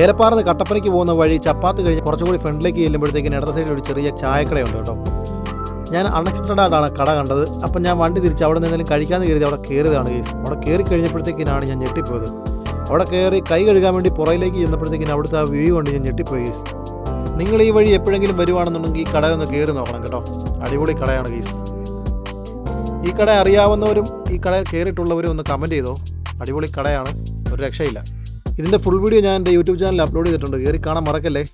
ഏലപ്പാറന്ന് കട്ടപ്പനയ്ക്ക് പോകുന്ന വഴി ചപ്പാത്ത് കഴിഞ്ഞ് കുറച്ചുകൂടി ഫ്രണ്ടിലേക്ക് ചെല്ലുമ്പോഴത്തേക്കിന് ഇടത് സൈഡിൽ ഒരു ചെറിയ ചായക്കടയുണ്ട് കേട്ടോ. ഞാൻ അൺഎക്സ്പെക്റ്റഡ് ആയിട്ടാണ് കട കണ്ടത്. അപ്പം ഞാൻ വണ്ടി തിരിച്ച് അവിടെ നിന്നെങ്കിലും കഴിക്കാമെന്ന് കരുതി അവിടെ കയറിയതാണ് കേസ്. അവിടെ കയറി കഴിഞ്ഞപ്പോഴത്തേക്കിനാണ് ഞാൻ ഞെട്ടിപ്പോയത്. അവിടെ കയറി കൈ കഴുകാൻ വേണ്ടി പുറയിലേക്ക് ചെന്നപ്പോഴത്തേക്കിന് അവിടുത്തെ ആ വ്യൂ കൊണ്ട് ഞാൻ ഞെട്ടിപ്പോയി കേസ്. നിങ്ങൾ ഈ വഴി എപ്പോഴെങ്കിലും വരുവാണെന്നുണ്ടെങ്കിൽ ഈ കടയൊന്ന് കയറി നോക്കണം കേട്ടോ. അടിപൊളി കടയാണ് കേസ്. ഈ കട അറിയാവുന്നവരും ഈ കടയിൽ കയറിയിട്ടുള്ളവരും ഒന്ന് കമൻറ്റ് ചെയ്തോ. അടിപൊളി കടയാണ്, ഒരു രക്ഷയില്ല. ഇതിൻ്റെ ഫുൾ വീഡിയോ ഞാൻ എൻ്റെ യൂട്യൂബ് ചാനലിൽ അപ്ലോഡ് ചെയ്തിട്ടുണ്ട്, കയറി കാണാൻ മറക്കല്ലേ.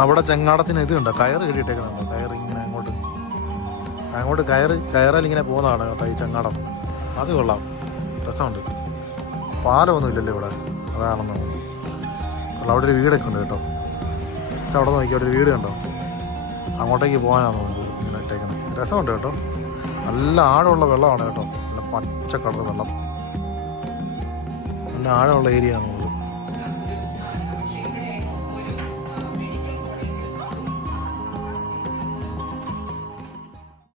അവിടെ ചെങ്ങാടത്തിന് ഇത് കണ്ടോ, കയറ് കെട്ടിയിട്ടേക്കുന്നുണ്ടോ? കയറ് ഇങ്ങനെ അങ്ങോട്ട് കയറാൽ ഇങ്ങനെ പോകുന്നതാണ് കേട്ടോ ഈ ചെങ്ങാടം. അത് കൊള്ളാം, രസമുണ്ട്. പാലമൊന്നും ഇല്ലല്ലോ ഇവിടെ, അതാണെന്ന് തോന്നുന്നു. അവിടെ ഒരു വീടൊക്കെ ഉണ്ട് കേട്ടോ. അവിടെ നോക്കി, അവിടെ ഒരു വീട് കണ്ടോ, അങ്ങോട്ടേക്ക് പോകാനാണെന്ന് തോന്നുന്നു ഇങ്ങനെ ഇട്ടേക്കുന്നത്. രസമുണ്ട് കേട്ടോ, നല്ല ആഴമുള്ള വെള്ളമാണ് കേട്ടോ, നല്ല പച്ച കളർ വെള്ളം, നല്ല ആഴമുള്ള ഏരിയ ആണെന്ന് തോന്നുന്നു.